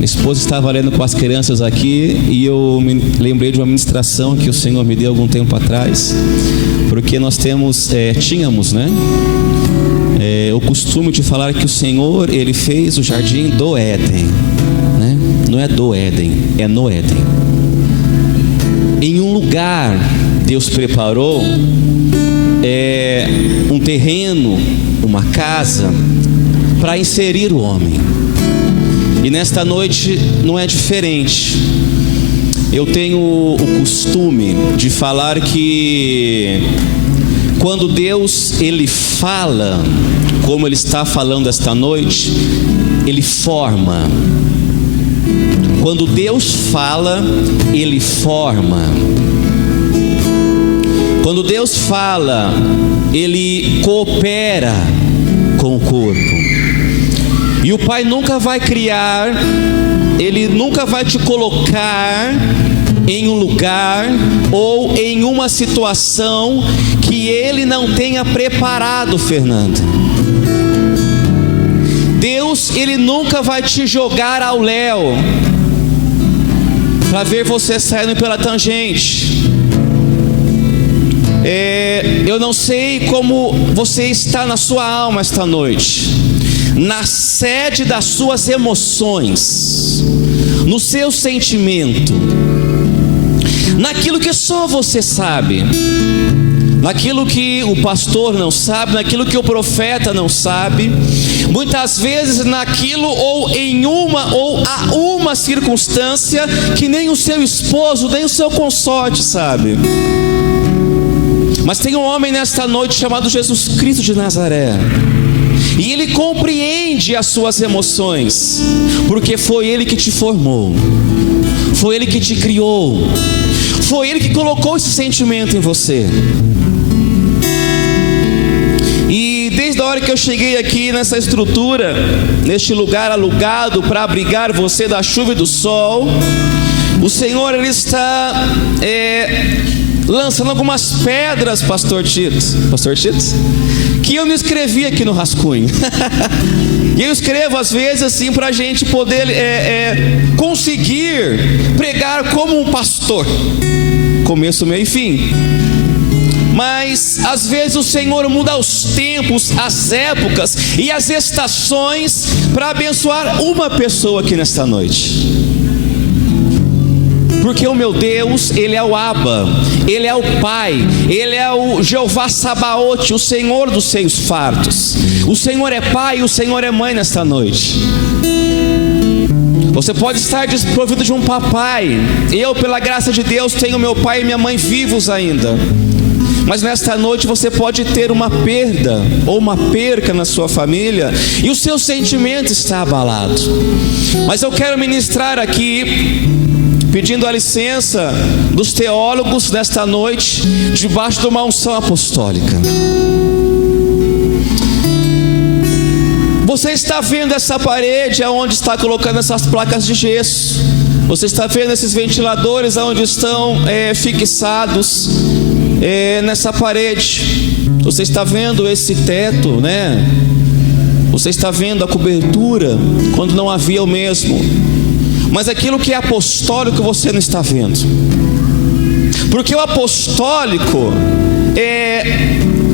Minha esposa estava lendo com as crianças aqui e eu me lembrei de uma ministração que o Senhor me deu algum tempo atrás, porque nós tínhamos, né? O costume de falar que o Senhor, Ele fez o jardim do Éden, né? Não é do Éden, é no Éden. Em um lugar Deus preparou um terreno, uma casa, para inserir o homem. E nesta noite não é diferente. Eu tenho o costume de falar que quando Deus Ele fala, como Ele está falando esta noite, Ele forma. Quando Deus fala, Ele forma. Quando Deus fala, Ele coopera com o corpo. E o Pai nunca vai criar, Ele nunca vai te colocar em um lugar ou em uma situação que Ele não tenha preparado, Fernanda. Deus, Ele nunca vai te jogar ao léu para ver você saindo pela tangente. Eu não sei como você está na sua alma esta noite, na sede das suas emoções, no seu sentimento, naquilo que só você sabe, naquilo que o pastor não sabe, naquilo que o profeta não sabe, muitas vezes naquilo ou em uma circunstância que nem o seu esposo, nem o seu consorte sabe. Mas tem um homem nesta noite chamado Jesus Cristo de Nazaré, e Ele compreende as suas emoções, porque foi Ele que te formou, foi Ele que te criou, foi Ele que colocou esse sentimento em você. E desde a hora que eu cheguei aqui nessa estrutura, neste lugar alugado para abrigar você da chuva e do sol, o Senhor Ele está lançando algumas pedras, Pastor Tito, que eu não escrevi aqui no rascunho. E eu escrevo às vezes assim para a gente poder conseguir pregar como um pastor, começo, meio e fim. Mas às vezes o Senhor muda os tempos, as épocas e as estações para abençoar uma pessoa aqui nesta noite. Porque o meu Deus, Ele é o Abba, Ele é o Pai, Ele é o Jeová Sabaote, o Senhor dos seios fartos. O Senhor é Pai e o Senhor é Mãe nesta noite. Você pode estar desprovido de um papai. Eu, pela graça de Deus, tenho meu pai e minha mãe vivos ainda. Mas nesta noite você pode ter uma perda ou uma perca na sua família e o seu sentimento está abalado. Mas eu quero ministrar aqui, pedindo a licença dos teólogos nesta noite, debaixo de uma unção apostólica. Você está vendo essa parede aonde está colocando essas placas de gesso? Você está vendo esses ventiladores aonde estão fixados nessa parede? Você está vendo esse teto, né? Você está vendo a cobertura quando não havia o mesmo. Mas aquilo que é apostólico você não está vendo, porque o apostólico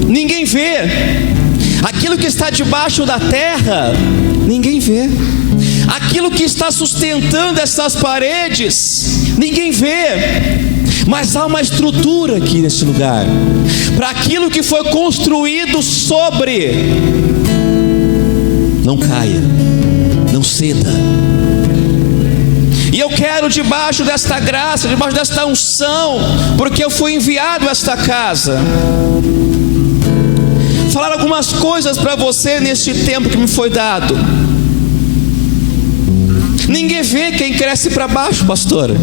ninguém vê. Aquilo que está debaixo da terra ninguém vê. Aquilo que está sustentando essas paredes ninguém vê. Mas há uma estrutura aqui nesse lugar para aquilo que foi construído sobre não caia, não ceda. E eu quero, debaixo desta graça, debaixo desta unção, porque eu fui enviado a esta casa, falar algumas coisas para você neste tempo que me foi dado. Ninguém vê quem cresce para baixo, pastora.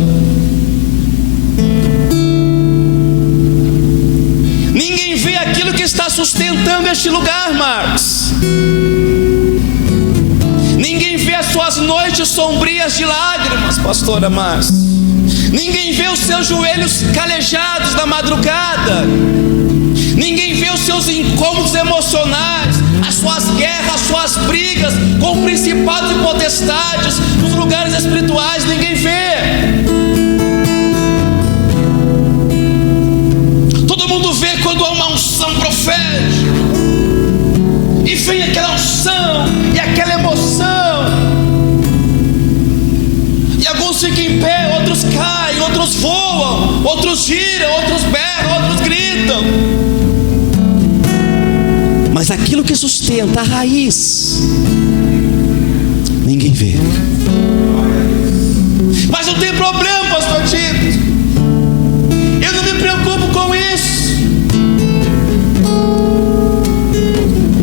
Ninguém vê aquilo que está sustentando este lugar, Marcos. Ninguém vê as suas noites sombrias de lágrimas, pastora Márcia. Ninguém vê os seus joelhos calejados na madrugada. Ninguém vê os seus incômodos emocionais, as suas guerras, as suas brigas com principados e potestades nos lugares espirituais, ninguém vê. Todo mundo vê quando há uma unção profética, e vem aquela unção e aquela emoção, e alguns ficam em pé, outros caem, outros voam, outros giram, outros berram, outros gritam. Mas aquilo que sustenta a raiz, ninguém vê. Mas não tem problema, pastor Tito, eu não me preocupo com isso,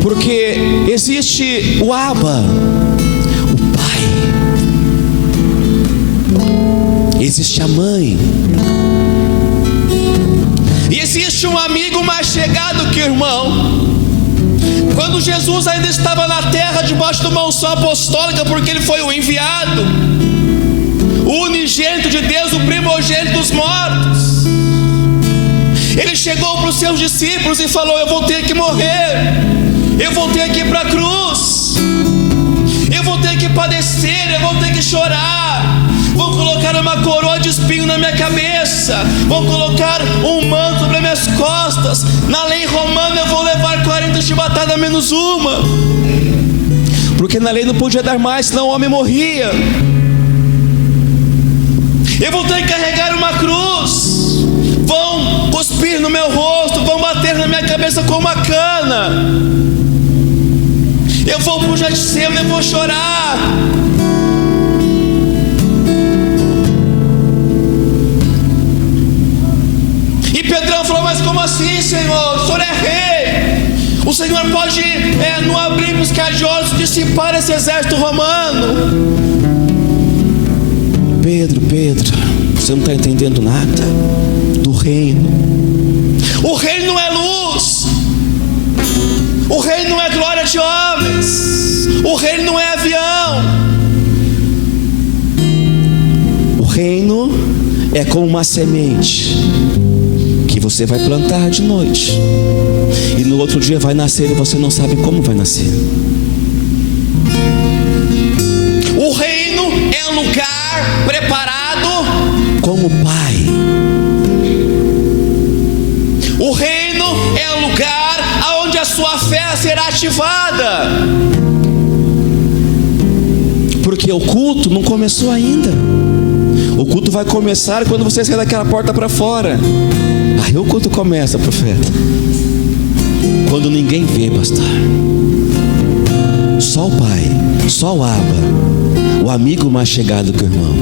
porque existe o Abba, o Pai, existe a mãe, e existe um amigo mais chegado que o irmão. Quando Jesus ainda estava na terra, debaixo de uma unção apostólica, porque ele foi o enviado, o unigênito de Deus, o primogênito dos mortos, ele chegou para os seus discípulos e falou: eu vou ter que morrer, eu vou ter que ir para a cruz, eu vou ter que padecer, eu vou ter que chorar, vão colocar uma coroa de espinho na minha cabeça, vão colocar um manto sobre as minhas costas. Na lei romana eu vou levar 40 chibatadas menos uma, porque na lei não podia dar mais, senão o homem morria. Eu vou ter que carregar uma cruz, vão cuspir no meu rosto, vão bater na minha cabeça com uma cana, eu vou para o Getsemane, eu vou chorar. E Pedrão falou: mas como assim, Senhor? O Senhor é rei, o Senhor pode no abrir e piscar de olhos dissipar esse exército romano. Pedro, você não está entendendo nada do reino. O reino é luz, o reino não é glória de homens, o reino não é avião. O reino é como uma semente que você vai plantar de noite, e no outro dia vai nascer e você não sabe como vai nascer. O reino é um lugar preparado como Pai. O reino é um lugar onde a sua fé será ativada, porque o culto não começou ainda. O culto vai começar quando você sair daquela porta para fora. Aí o culto começa, profeta, quando ninguém vê, pastor. Só o Pai, só o Abba, o amigo mais chegado que o irmão.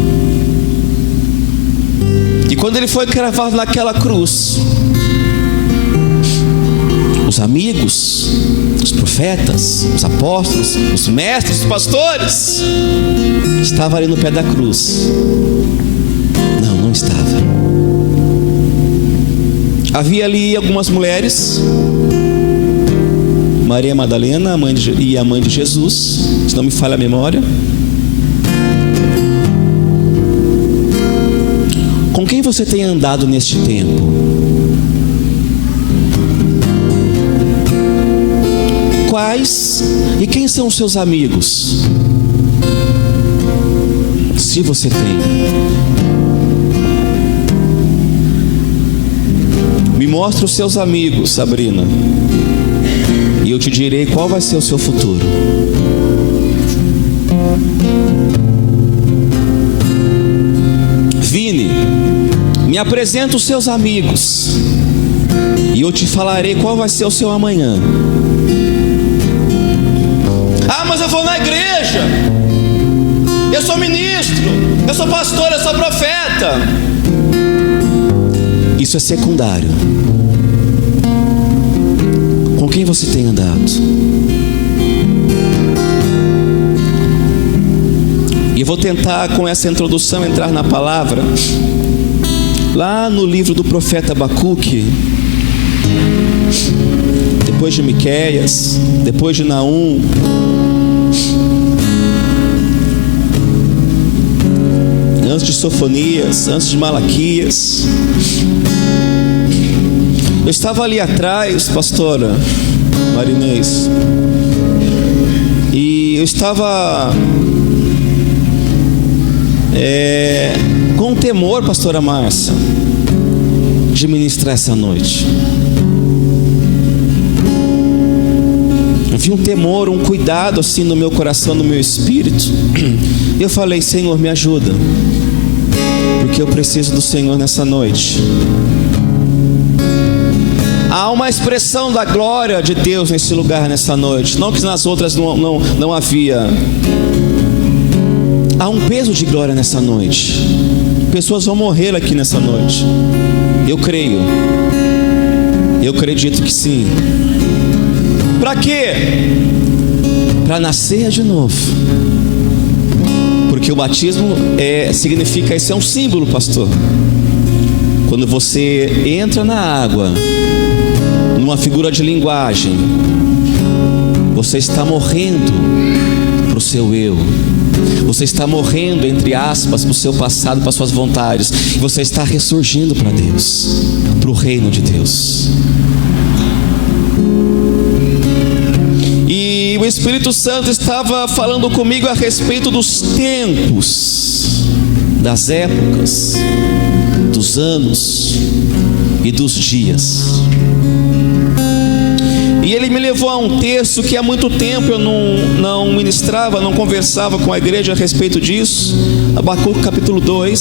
E quando ele foi cravado naquela cruz, os amigos, os profetas, os apóstolos, os mestres, os pastores estavam ali no pé da cruz. Não estava. Havia ali algumas mulheres, Maria Madalena, a mãe de Jesus, se não me falha a memória. Com quem você tem andado neste tempo? Quais e quem são os seus amigos? Se você tem, me mostra os seus amigos, Sabrina, e eu te direi qual vai ser o seu futuro. Vini, me apresenta os seus amigos e eu te falarei qual vai ser o seu amanhã. Ah, mas eu vou na igreja, eu sou ministro, eu sou pastor, eu sou profeta. Isso é secundário. Com quem você tem andado? E eu vou tentar, com essa introdução, entrar na palavra. Lá no livro do profeta Abacuque, depois de Miqueias, depois de Naum, antes de Sofonias, antes de Malaquias. Eu estava ali atrás, pastora Marinês, eu estava com temor, pastora Márcia, de ministrar essa noite. Vi um temor, um cuidado assim no meu coração, no meu espírito. Eu falei: Senhor, me ajuda, porque eu preciso do Senhor nessa noite. Há uma expressão da glória de Deus nesse lugar nessa noite. Não que nas outras não havia. Há um peso de glória nessa noite. Pessoas vão morrer aqui nessa noite. Eu creio. Eu acredito que sim. Para quê? Para nascer de novo. Porque o batismo significa, isso é um símbolo, pastor. Quando você entra na água, numa figura de linguagem, você está morrendo para o seu eu. Você está morrendo, entre aspas, para o seu passado, para as suas vontades. E você está ressurgindo para Deus, para o reino de Deus. E o Espírito Santo estava falando comigo a respeito dos tempos, das épocas, dos anos e dos dias. E ele me levou a um texto que há muito tempo eu não ministrava, não conversava com a igreja a respeito disso. Abacuque capítulo 2.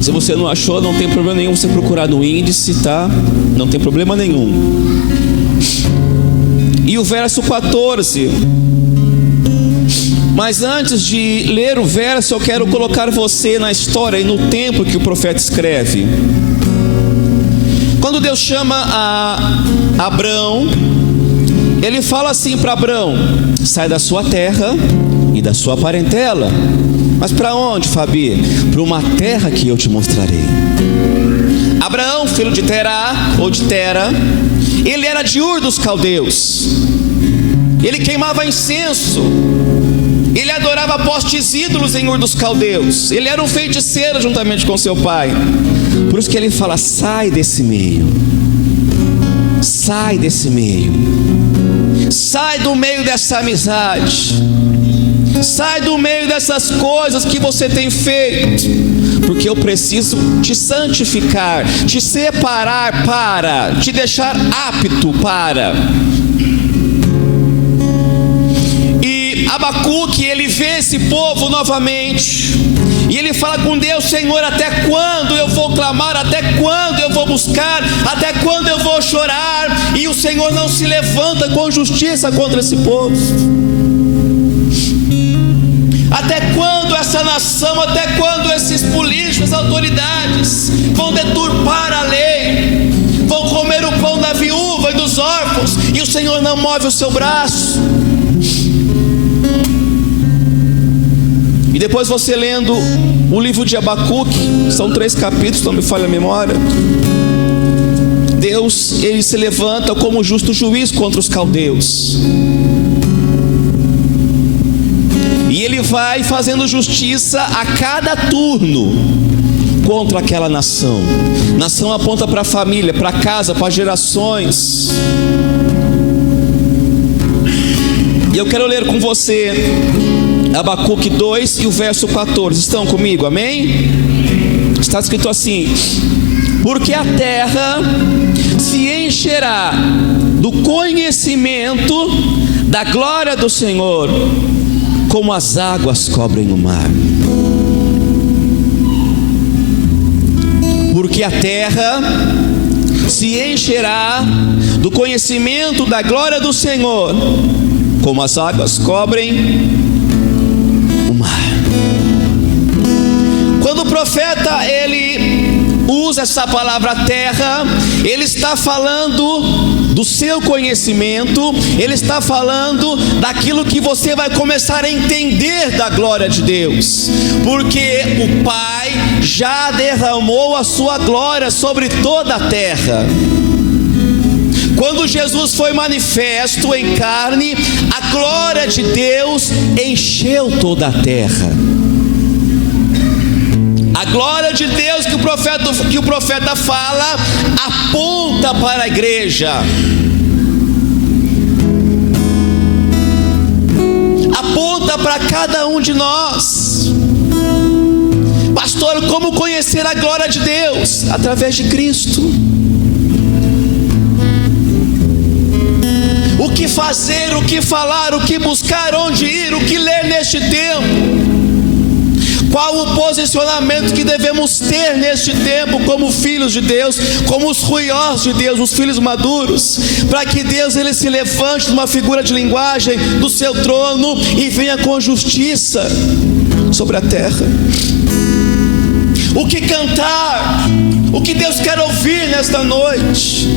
Se você não achou, não tem problema nenhum você procurar no índice, tá? Não tem problema nenhum. E o verso 14. Mas antes de ler o verso, eu quero colocar você na história e no tempo que o profeta escreve. Quando Deus chama a Abrão, ele fala assim para Abrão: sai da sua terra e da sua parentela. Mas para onde, Fabi? Para uma terra que eu te mostrarei. Abraão, filho de Terá, ou de Tera, ele era de Ur dos caldeus. Ele queimava incenso. Ele adorava postes ídolos em Ur dos caldeus. Ele era um feiticeiro juntamente com seu pai. Por isso que ele fala: sai desse meio. Sai desse meio. Sai do meio dessa amizade. Sai do meio dessas coisas que você tem feito. Porque eu preciso te santificar, te separar para, te deixar apto para. E Abacuque, ele vê esse povo novamente. E ele fala com Deus: Senhor, até quando eu vou clamar? Até quando eu vou buscar? Até quando eu vou chorar? E o Senhor não se levanta com justiça contra esse povo. Até quando essa nação, até quando esses políticos, autoridades vão deturpar a lei, vão comer o pão da viúva e dos órfãos, e o Senhor não move o seu braço? E depois você lendo o livro de Abacuque, são 3 capítulos, não me falha a memória. Deus, ele se levanta como justo juiz contra os caldeus. E ele vai fazendo justiça a cada turno contra aquela nação. Nação aponta para a família, para a casa, para gerações. E eu quero ler com você Abacuque 2 e o verso 14. Estão comigo? Amém? Está escrito assim: porque a terra se encherá do conhecimento da glória do Senhor, como as águas cobrem o mar. Porque a terra se encherá do conhecimento da glória do Senhor, como as águas cobrem o mar. Quando o profeta ele usa essa palavra terra, ele está falando do seu conhecimento, ele está falando daquilo que você vai começar a entender da glória de Deus, porque o Pai já derramou a sua glória sobre toda a terra. Quando Jesus foi manifesto em carne, a glória de Deus encheu toda a terra. A glória de Deus que o profeta fala aponta para a igreja. aponta para cada um de nós. Pastor, como conhecer a glória de Deus? Através de Cristo. O que fazer, o que falar, o que buscar, onde ir, o que ler neste tempo? Qual o posicionamento que devemos ter neste tempo como filhos de Deus, como os ruiós de Deus, os filhos maduros, para que Deus ele se levante numa figura de linguagem do seu trono e venha com justiça sobre a terra. O que cantar? O que Deus quer ouvir nesta noite?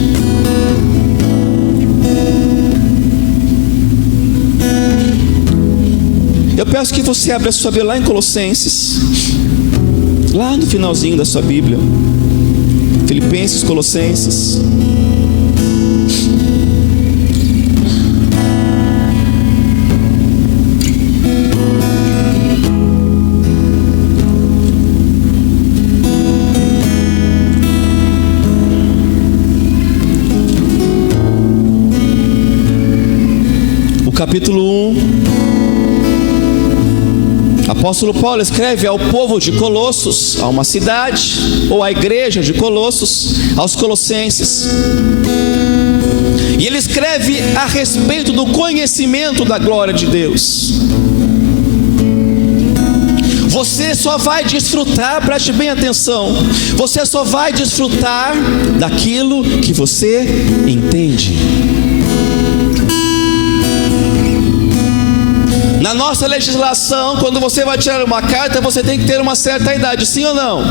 Eu peço que você abra a sua Bíblia lá em Colossenses, lá no finalzinho da sua Bíblia, Filipenses, Colossenses. O capítulo 1. Apóstolo Paulo escreve ao povo de Colossos, a uma cidade, ou à igreja de Colossos, aos colossenses. E ele escreve a respeito do conhecimento da glória de Deus. Você só vai desfrutar, preste bem atenção, você só vai desfrutar daquilo que você entende. Na nossa legislação, quando você vai tirar uma carta, você tem que ter uma certa idade, sim ou não?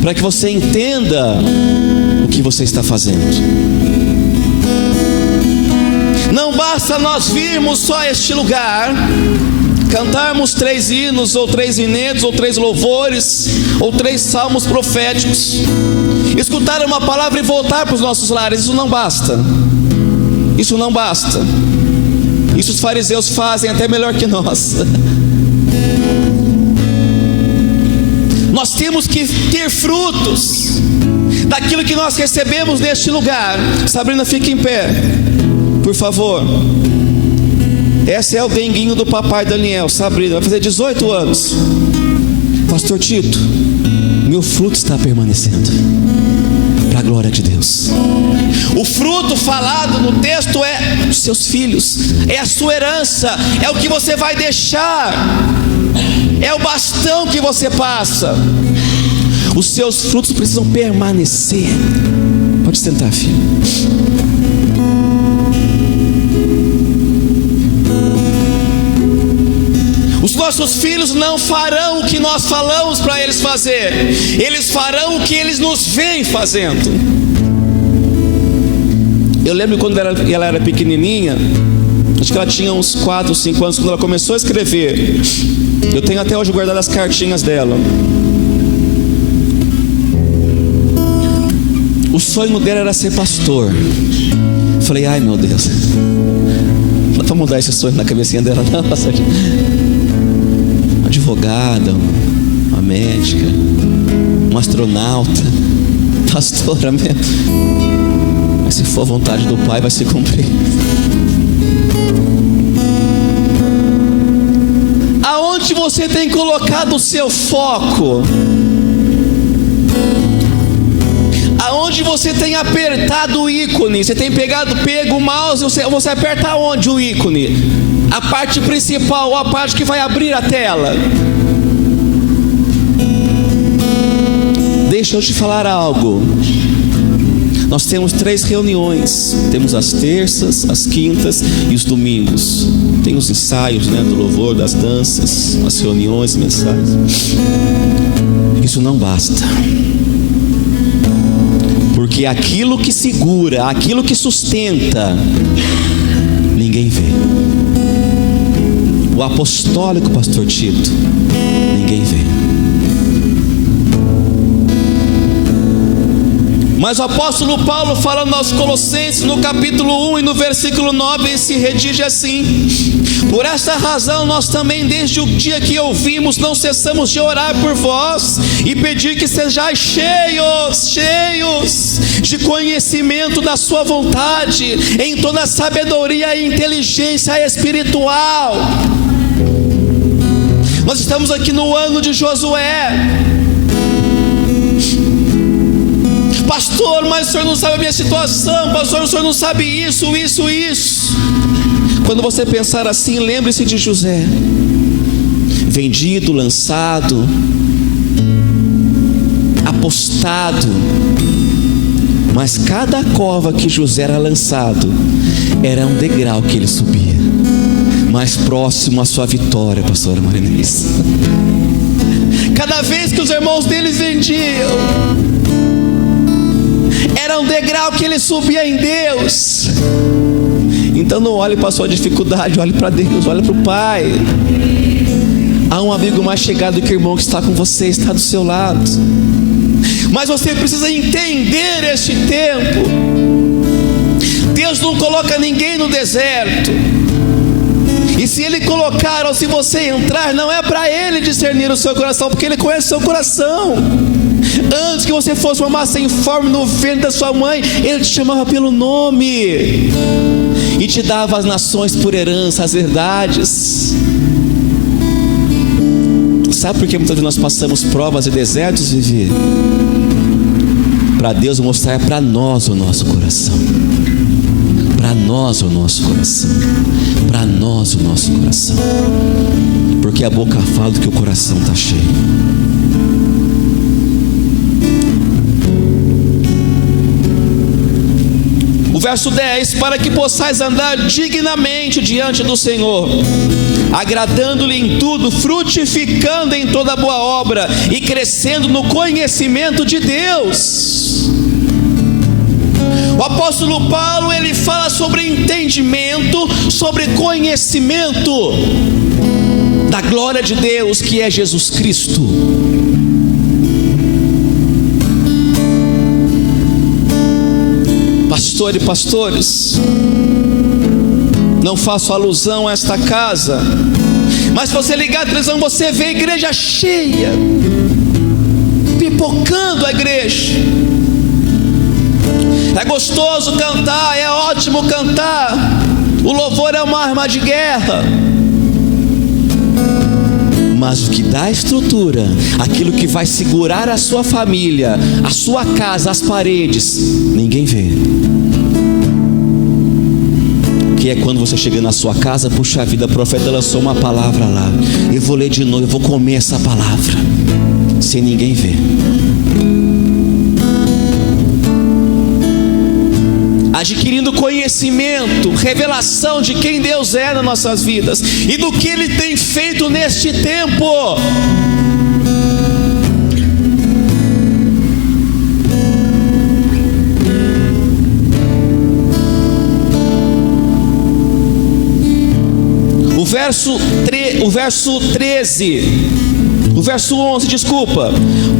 Para que você entenda o que você está fazendo. Não basta nós virmos só a este lugar, cantarmos 3 hinos, ou 3 hinetos, ou 3 louvores, ou 3 salmos proféticos, escutar uma palavra e voltar para os nossos lares. Isso não basta. Isso não basta. Isso os fariseus fazem até melhor que nós. Nós temos que ter frutos daquilo que nós recebemos neste lugar. Sabrina, fique em pé, por favor. Esse é o denguinho do papai Daniel. Sabrina vai fazer 18 anos. Pastor Tito, meu fruto está permanecendo, para a glória de Deus. O fruto falado no texto é os seus filhos, é a sua herança, é o que você vai deixar, é o bastão que você passa. Os seus frutos precisam permanecer. Pode sentar, filho. Os nossos filhos não farão o que nós falamos para eles fazer, eles farão o que eles nos veem fazendo. Eu lembro quando ela era pequenininha, acho que ela tinha uns 4, 5 anos, quando ela começou a escrever. Eu tenho até hoje guardado as cartinhas dela. O sonho dela era ser pastor. Falei, ai meu Deus, não dá para mudar esse sonho na cabecinha dela não, pastor. Uma advogada, uma médica, um astronauta, pastora mesmo. Mas se for a vontade do Pai, vai se cumprir. Aonde você tem colocado o seu foco? Aonde você tem apertado o ícone? Você tem pego o mouse, você aperta aonde o ícone? A parte principal, ou a parte que vai abrir a tela? Deixa eu te falar algo. Nós temos 3 reuniões. Temos as terças, as quintas e os domingos. Tem os ensaios, do louvor, das danças, as reuniões mensais. Isso não basta. Porque aquilo que segura, aquilo que sustenta, ninguém vê. O apostólico, pastor Tito, ninguém vê. Mas o apóstolo Paulo, falando aos Colossenses, no capítulo 1 e no versículo 9, ele se redige assim: por esta razão nós também, desde o dia que ouvimos, não cessamos de orar por vós e pedir que sejais cheios de conhecimento da sua vontade, em toda sabedoria e inteligência espiritual. Nós estamos aqui no ano de Josué. Pastor, mas o senhor não sabe a minha situação. Pastor, o senhor não sabe isso. Quando você pensar assim, lembre-se de José, vendido, lançado, apostado. Mas cada cova que José era lançado era um degrau que ele subia, mais próximo à sua vitória, pastora Marinês. Cada vez que os irmãos deles vendiam, era um degrau que ele subia em Deus. Então não olhe para a sua dificuldade, olhe para Deus, olhe para o Pai. Há um amigo mais chegado que o irmão que está com você, está do seu lado. Mas você precisa entender este tempo. Deus não coloca ninguém no deserto. E se Ele colocar, ou se você entrar, não é para Ele discernir o seu coração, porque Ele conhece o seu coração. Antes que você fosse uma massa informe no ventre da sua mãe, Ele te chamava pelo nome e te dava as nações por herança, as verdades. Sabe por que muitas vezes nós passamos provas e desertos, Vivi? Para Deus mostrar para nós o nosso coração. Para nós o nosso coração. Para nós o nosso coração. Porque a boca fala do que o coração está cheio. O verso 10: para que possais andar dignamente diante do Senhor, agradando-lhe em tudo, frutificando em toda boa obra e crescendo no conhecimento de Deus. O apóstolo Paulo, ele fala sobre entendimento, sobre conhecimento da glória de Deus, que é Jesus Cristo. Pastor e pastores, não faço alusão a esta casa, mas se você ligar a televisão, você vê a igreja cheia, pipocando a igreja. É gostoso cantar, é ótimo cantar, o louvor é uma arma de guerra. Mas o que dá estrutura, aquilo que vai segurar a sua família, a sua casa, as paredes, ninguém vê. Que é quando você chega na sua casa, puxa vida, a profeta lançou uma palavra lá, eu vou ler de novo, eu vou comer essa palavra, sem ninguém ver. Adquirindo conhecimento, revelação de quem Deus é nas nossas vidas e do que Ele tem feito neste tempo. O verso 11,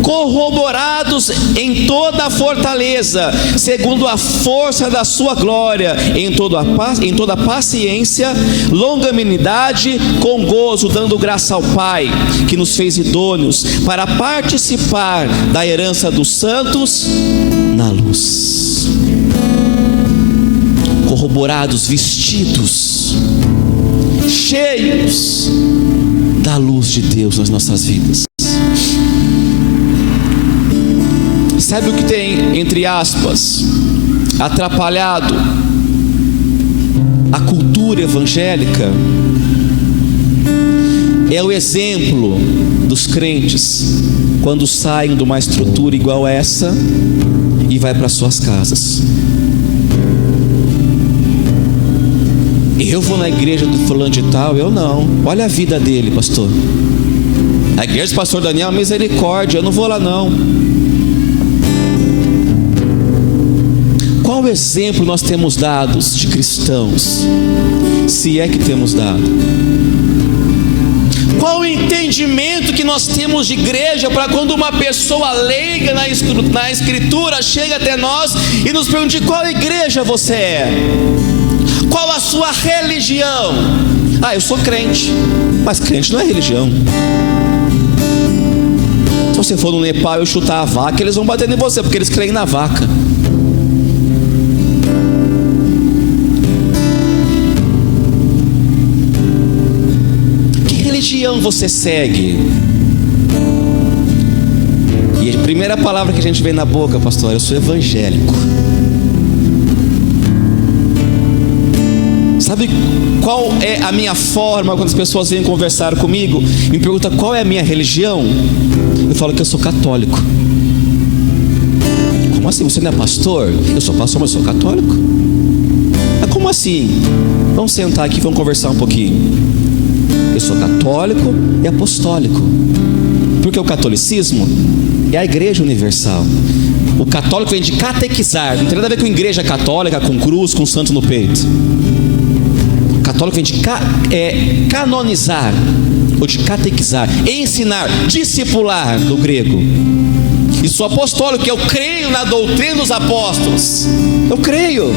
corroborados em toda a fortaleza, segundo a força da sua glória, em toda paciência, longanimidade, com gozo, dando graça ao Pai, que nos fez idôneos para participar da herança dos santos na luz. Corroborados, vestidos, cheios da luz de Deus nas nossas vidas. Sabe o que tem, entre aspas, atrapalhado a cultura evangélica? É o exemplo dos crentes quando saem de uma estrutura igual essa e vai para suas casas. Eu vou na igreja do fulano de tal, eu não. Olha a vida dele, pastor. A igreja do pastor Daniel, misericórdia, eu não vou lá não. Qual exemplo nós temos dado de cristãos? Se é que temos dado. Qual o entendimento que nós temos de igreja para quando uma pessoa leiga na escritura chega até nós e nos pergunta: qual igreja você é? Qual a sua religião? Eu sou crente. Mas crente não é religião. Se você for no Nepal e chutar a vaca, eles vão bater em você, porque eles creem na vaca. Que religião religião você segue? E a primeira palavra que a gente vê na boca, pastor, eu sou evangélico. Sabe qual é a minha forma quando as pessoas vêm conversar comigo? Me perguntam qual é a minha religião? Eu falo que eu sou católico. Como assim? Você não é pastor? Eu sou pastor, mas eu sou católico. Mas como assim? Vamos sentar aqui e vamos conversar um pouquinho. Eu sou católico e apostólico. Porque o catolicismo é a igreja universal. O católico vem de catequizar. Não tem nada a ver com igreja católica, com cruz, com santo no peito. O católico vem de canonizar, ou de catequizar, ensinar, discipular, do grego. E sou apostólico, eu creio na doutrina dos apóstolos. Eu creio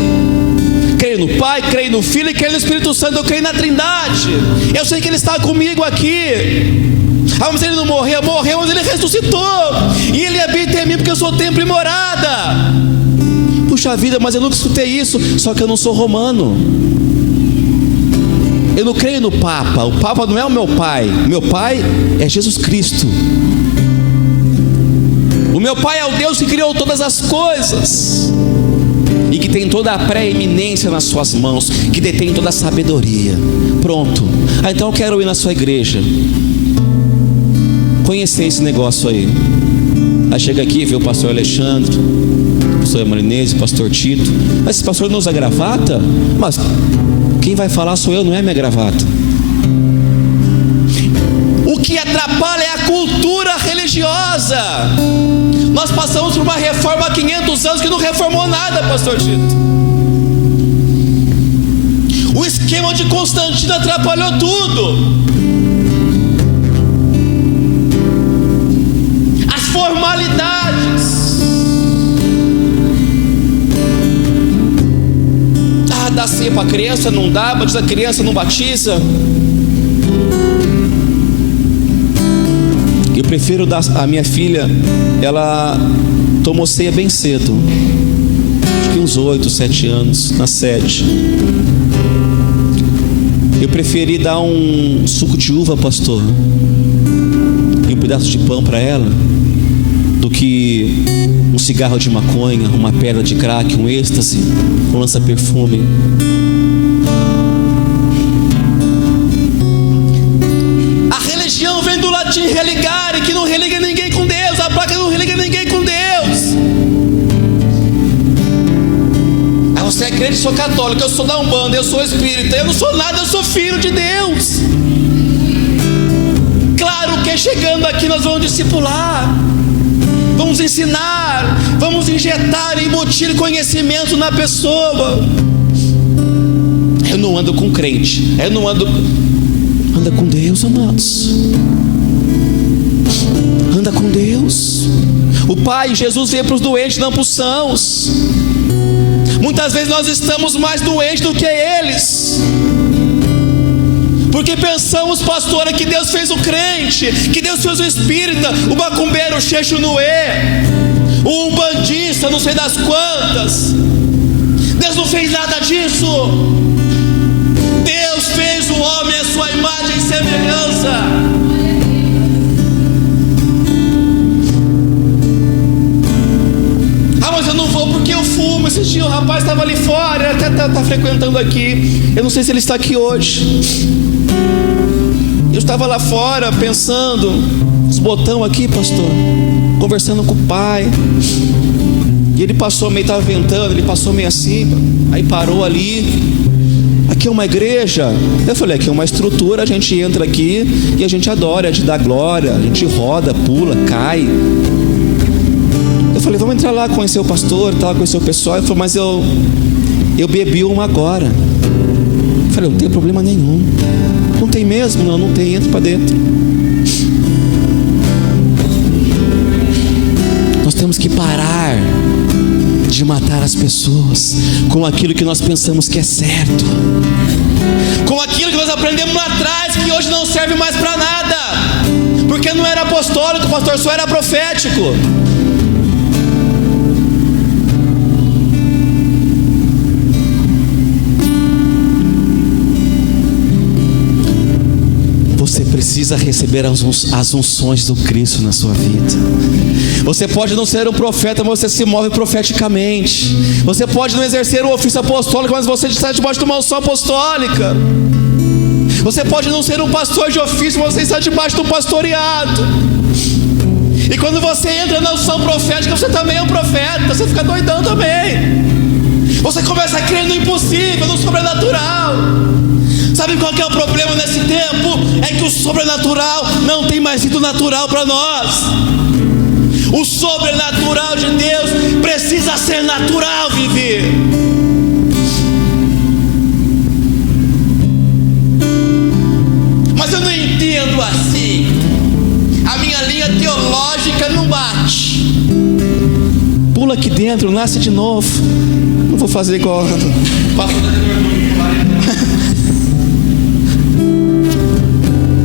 no Pai, creio no Filho e creio no Espírito Santo. Eu creio na Trindade. Eu sei que Ele está comigo aqui. Mas Ele não morreu, mas Ele ressuscitou. E Ele habita em mim porque eu sou templo e morada. Puxa vida, mas eu nunca escutei isso. Só que eu não sou romano. Eu não creio no Papa. O Papa não é o meu pai. Meu pai é Jesus Cristo. O meu pai é o Deus que criou todas as coisas e que tem toda a preeminência nas suas mãos, que detém toda a sabedoria. Pronto. Então eu quero ir na sua igreja, conhecer esse negócio aí. Aí chega aqui e vê o pastor Alexandre, o pastor Marinês, o pastor Tito. Mas esse pastor não usa gravata? Mas quem vai falar sou eu, não é minha gravata. O que atrapalha é a cultura religiosa. Nós passamos por uma reforma há 500 anos que não reformou nada, pastor Tito. O esquema de Constantino atrapalhou tudo. As formalidades. Dá ceia para a criança, não dá, batiza a criança, não batiza. Eu prefiro dar a minha filha, ela tomou ceia bem cedo, acho que uns 8, 7 anos, na sede. Eu preferi dar um suco de uva, pastor, e um pedaço de pão para ela, do que um cigarro de maconha, uma pedra de crack, um êxtase, um lança-perfume. A religião vem do latim religare, que não religa ninguém com Deus. A placa não religa ninguém com Deus. Aí você é crente, eu sou católico, eu sou da Umbanda, eu sou espírita. Eu não sou nada, eu sou filho de Deus. Claro que chegando aqui nós vamos discipular, vamos ensinar, vamos injetar e embutir conhecimento na pessoa. Eu não ando com crente, eu não ando. Anda com Deus, amados. Anda com Deus. O Pai, Jesus, veio para os doentes, não para os sãos. Muitas vezes nós estamos mais doentes do que eles, porque pensamos, pastora, que Deus fez o crente, que Deus fez o espírita, o macumbeiro, o xexunuê, o umbandista, não sei das quantas. Deus não fez nada disso. Deus fez o homem à sua imagem e semelhança. Mas eu não vou porque eu fumo. Esse dia o rapaz estava ali fora, ele até está frequentando aqui. Eu não sei se ele está aqui hoje. Eu estava lá fora pensando, os botão aqui, pastor, conversando com o pai. E ele passou meio, estava ventando, ele passou meio assim, aí parou ali. Aqui é uma igreja. Eu falei, aqui é uma estrutura, a gente entra aqui e a gente adora, a gente dá glória, a gente roda, pula, cai. Eu falei, vamos entrar lá, conhecer o pastor, conhecer o pessoal. Ele falou, mas eu bebi uma agora. Eu falei, não tem problema nenhum. Não tem mesmo? Não tem, entra para dentro. Nós temos que parar de matar as pessoas com aquilo que nós pensamos que é certo, com aquilo que nós aprendemos lá atrás, que hoje não serve mais para nada, porque não era apostólico, pastor, só era profético. Você precisa receber as unções do Cristo na sua vida. Você pode não ser um profeta, mas você se move profeticamente. Você pode não exercer o ofício apostólico, mas você está debaixo de uma unção apostólica. Você pode não ser um pastor de ofício, mas você está debaixo do pastoreado. E quando você entra na unção profética, você também é um profeta. Você fica doidão também. Você começa a crer no impossível, no sobrenatural. Sabe qual que é o problema nesse tempo? É que o sobrenatural não tem mais sido natural para nós. O sobrenatural de Deus precisa ser natural viver. Mas eu não entendo assim. A minha linha teológica não bate. Pula aqui dentro, nasce de novo. Não vou fazer igual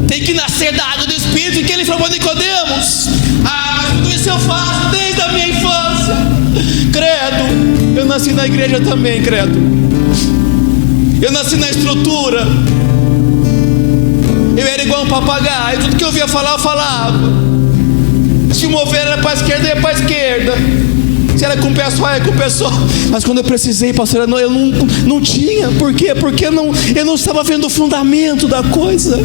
tem que nascer da água do Espírito, que ele falou para Nicodemos. Mas tudo isso eu faço desde a minha infância. Credo, eu nasci na igreja também, credo. Eu nasci na estrutura. Eu era igual um papagaio, tudo que eu via falar, eu falava. Se o mover era para a esquerda, eu ia para a esquerda. Se era com o pessoal, era com o pessoal. Mas quando eu precisei, pastor, eu não tinha. Por quê? Porque eu não estava vendo o fundamento da coisa.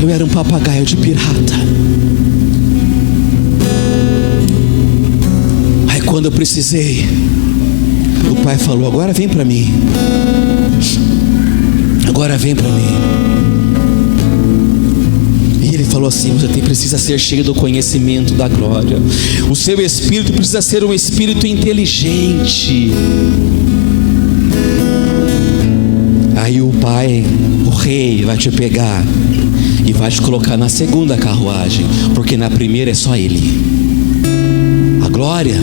Eu era um papagaio de pirata. Aí quando eu precisei, o pai falou: agora vem para mim. Agora vem para mim. E ele falou assim: você precisa ser cheio do conhecimento da glória. O seu espírito precisa ser um espírito inteligente. Aí o pai, o rei, vai te pegar e vai te colocar na segunda carruagem, porque na primeira é só ele. A glória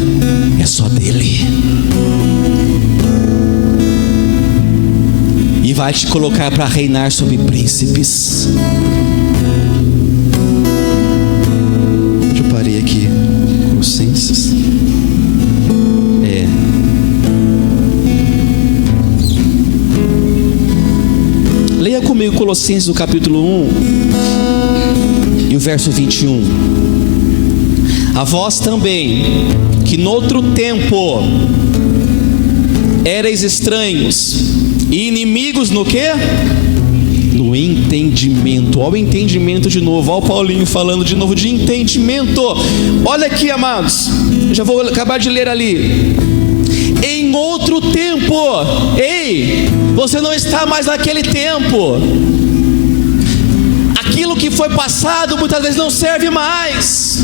é só dele. E vai te colocar para reinar sobre príncipes. Onde eu parei aqui? Colossenses. Leia comigo Colossenses, o capítulo 1 e o verso 21. A vós também, que noutro tempo éreis estranhos e inimigos no quê? No entendimento. Olha o entendimento de novo. Olha o Paulinho falando de novo de entendimento. Olha aqui, amados. Já vou acabar de ler ali. Em outro tempo. Ei, você não está mais naquele tempo. Aquilo que foi passado muitas vezes não serve mais.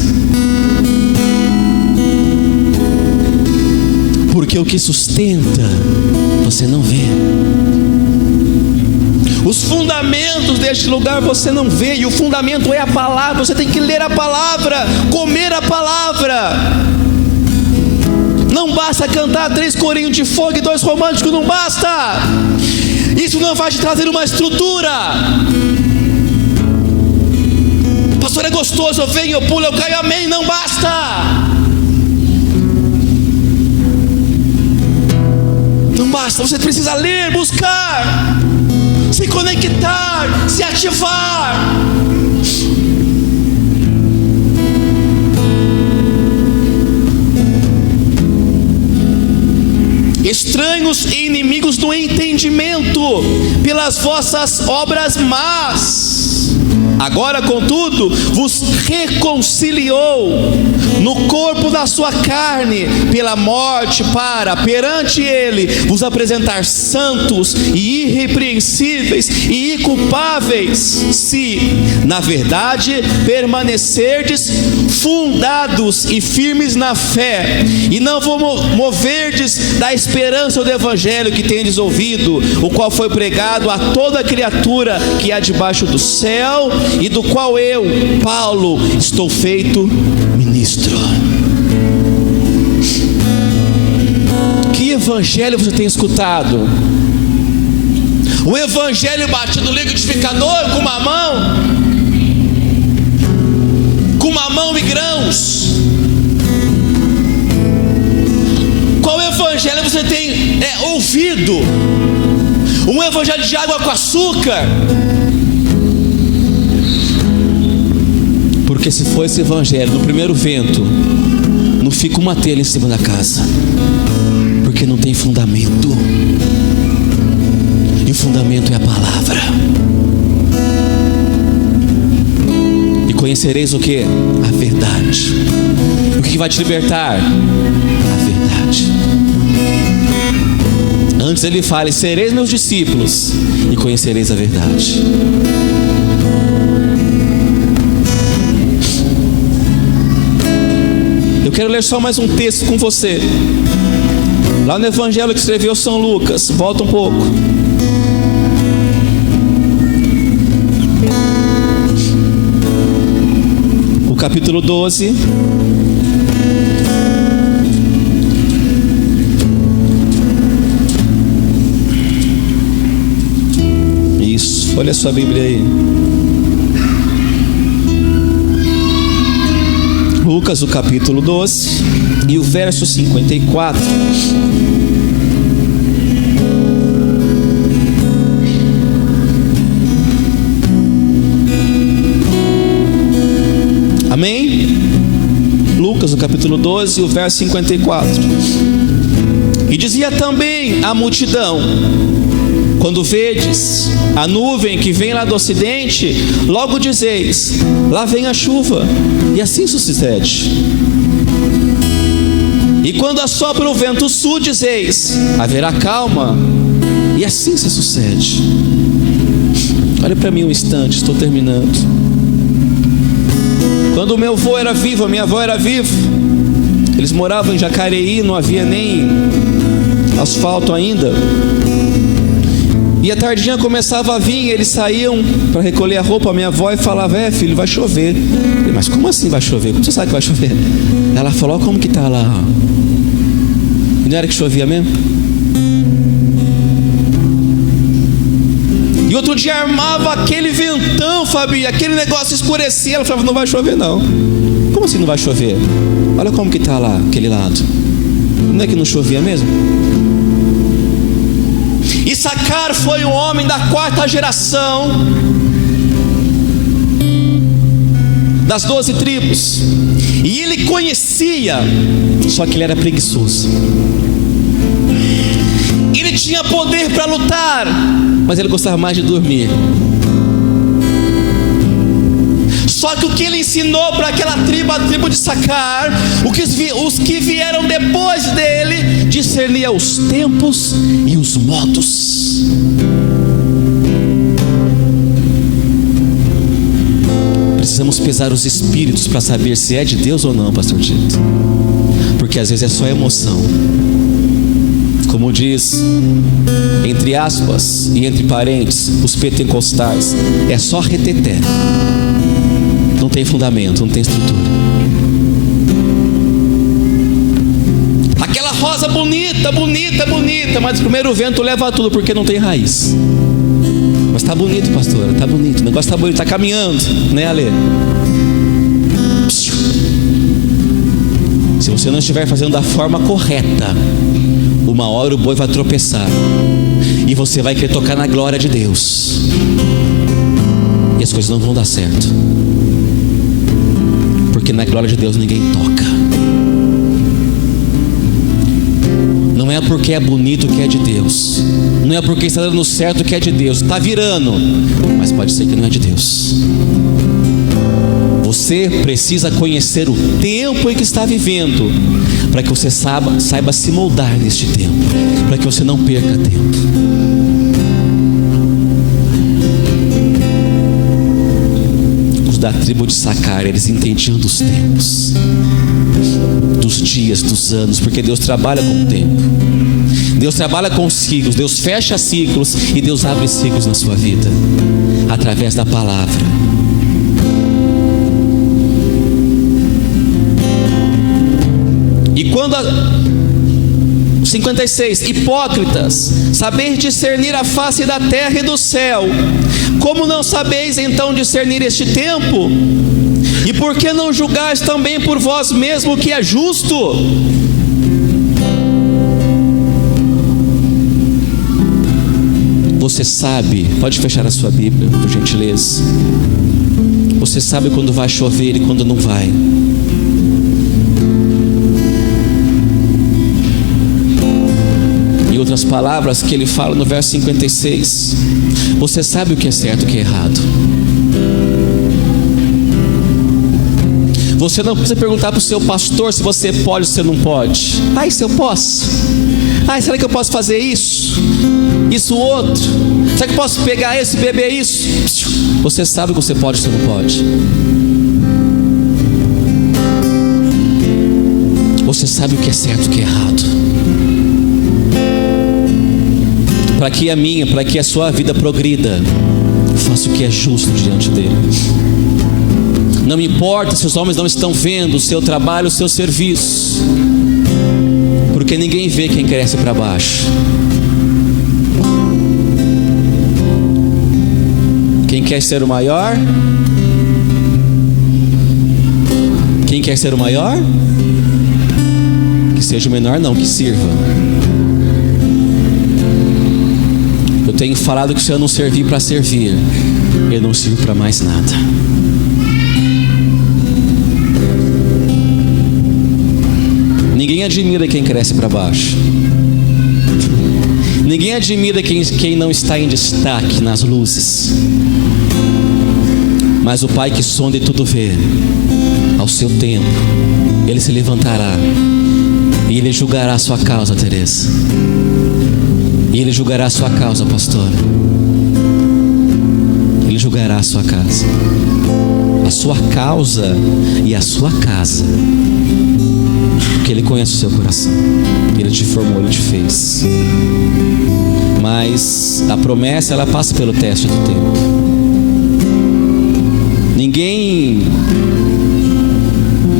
Porque o que sustenta você não vê. Os fundamentos deste lugar você não vê. E o fundamento é a palavra. Você tem que ler a palavra, comer a palavra. Não basta cantar 3 corinhos de fogo e 2 românticos, não basta. Isso não vai te trazer uma estrutura. Pastor, é gostoso, eu venho, eu pulo, eu caio, amém. Não basta. Não basta, você precisa ler, buscar, se conectar, se ativar. Estranhos e inimigos do entendimento, pelas vossas obras más. Agora, contudo, vos reconciliou no corpo da sua carne, pela morte, para, perante ele, vos apresentar santos e irrepreensíveis e inculpáveis, se, na verdade, permanecerdes fundados e firmes na fé, e não vos moverdes da esperança do evangelho que tendes ouvido, o qual foi pregado a toda criatura que há debaixo do céu, e do qual eu, Paulo, estou feito ministro. Que evangelho você tem escutado? O evangelho batido no liquidificador com mamão e grãos? Qual evangelho você tem ouvido? Um evangelho de água com açúcar? Porque se for esse evangelho, no primeiro vento, não fica uma telha em cima da casa, porque não tem fundamento. E o fundamento é a palavra. E conhecereis o que? A verdade. O que vai te libertar? A verdade. Antes ele fala: sereis meus discípulos e conhecereis a verdade. Eu quero ler só mais um texto com você, lá no evangelho que escreveu São Lucas. Volta um pouco. O capítulo 12. Isso, olha a sua Bíblia aí. Lucas, o capítulo 12 e o verso 54. Amém? Lucas, o capítulo 12 e o verso 54. E dizia também a multidão: quando vedes a nuvem que vem lá do ocidente, logo dizeis: lá vem a chuva, e assim sucede. E quando assopra o vento sul, dizeis: haverá calma, e assim se sucede. Olha para mim um instante, estou terminando. Quando o meu avô era vivo, a minha avó era viva, eles moravam em Jacareí, não havia nem asfalto ainda. E a tardinha começava a vir, eles saíam para recolher a roupa. A minha avó e falava: filho, vai chover. Eu falei: mas como assim vai chover? Como você sabe que vai chover? Ela falou: como que tá lá? E não era que chovia mesmo? E outro dia armava aquele ventão, Fabi, aquele negócio escurecia. Ela falava: não vai chover não. Como assim não vai chover? Olha como que tá lá, aquele lado. Não é que não chovia mesmo? Issacar foi um homem da 4ª geração das 12 tribos, e ele conhecia, só que ele era preguiçoso. Ele tinha poder para lutar, mas ele gostava mais de dormir. Só que o que ele ensinou para aquela tribo, a tribo de Issacar, os que vieram depois dele, discernia os tempos e os modos. Precisamos pesar os espíritos para saber se é de Deus ou não, pastor Tito, porque às vezes é só emoção. Como diz, entre aspas e entre parentes, os pentecostais, é só reteté. Não tem fundamento, não tem estrutura. Aquela rosa bonita, bonita, bonita, mas o primeiro vento leva tudo, porque não tem raiz. Mas tá bonito, pastora, tá bonito, o negócio tá bonito, tá caminhando, né, Ale? Se você não estiver fazendo da forma correta, uma hora o boi vai tropeçar e você vai querer tocar na glória de Deus, e as coisas não vão dar certo, porque na glória de Deus ninguém toca. Não é porque é bonito que é de Deus, não é porque está dando certo que é de Deus. Está virando, mas pode ser que não é de Deus. Você precisa conhecer o tempo em que está vivendo, para que você saiba se moldar neste tempo, para que você não perca tempo. Os da tribo de Issacar, eles entendiam dos tempos, dos dias, dos anos, porque Deus trabalha com o tempo. Deus trabalha com ciclos, Deus fecha ciclos e Deus abre ciclos na sua vida, através da palavra. E quando 56, hipócritas, sabeis discernir a face da terra e do céu, como não sabeis então discernir este tempo? E por que não julgais também por vós mesmo o que é justo? Você sabe, pode fechar a sua Bíblia, por gentileza. Você sabe quando vai chover e quando não vai. Em outras palavras, que ele fala no verso 56, você sabe o que é certo e o que é errado. Você não precisa perguntar para o seu pastor se você pode ou se você não pode. Se eu posso? Será que eu posso fazer isso? Isso outro? Será que eu posso pegar esse e beber isso? Você sabe o que você pode e você não pode. Você sabe o que é certo e o que é errado. Para que a minha, para que a sua vida progrida, faça o que é justo diante dele. Não importa se os homens não estão vendo o seu trabalho, o seu serviço, porque ninguém vê quem cresce para baixo. Quem quer ser o maior? Quem quer ser o maior? Que seja o menor, não, que sirva. Eu tenho falado que se eu não servir para servir, eu não sirvo para mais nada. Ninguém admira quem cresce para baixo. Ninguém admira quem não está em destaque nas luzes. Mas o Pai que sonda e tudo vê, ao seu tempo, Ele se levantará e Ele julgará a sua causa, Teresa. E Ele julgará a sua causa, pastora. Ele julgará a sua casa. A sua causa e a sua casa. Porque Ele conhece o seu coração. Ele te formou, Ele te fez. Mas a promessa, ela passa pelo teste do tempo. Ninguém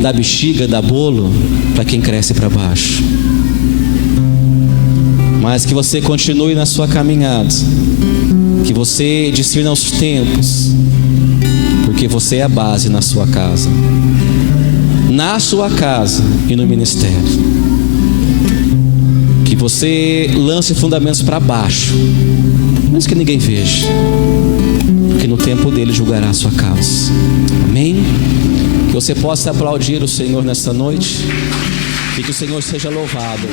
dá bexiga, dá bolo para quem cresce para baixo. Mas que você continue na sua caminhada, que você discirna os tempos, porque você é a base na sua casa, e no ministério. Que você lance fundamentos para baixo, mas que ninguém veja, porque no tempo dele julgará a sua causa. Amém? Que você possa aplaudir o Senhor nessa noite e que o Senhor seja louvado.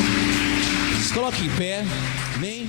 Se coloque em pé. Amém?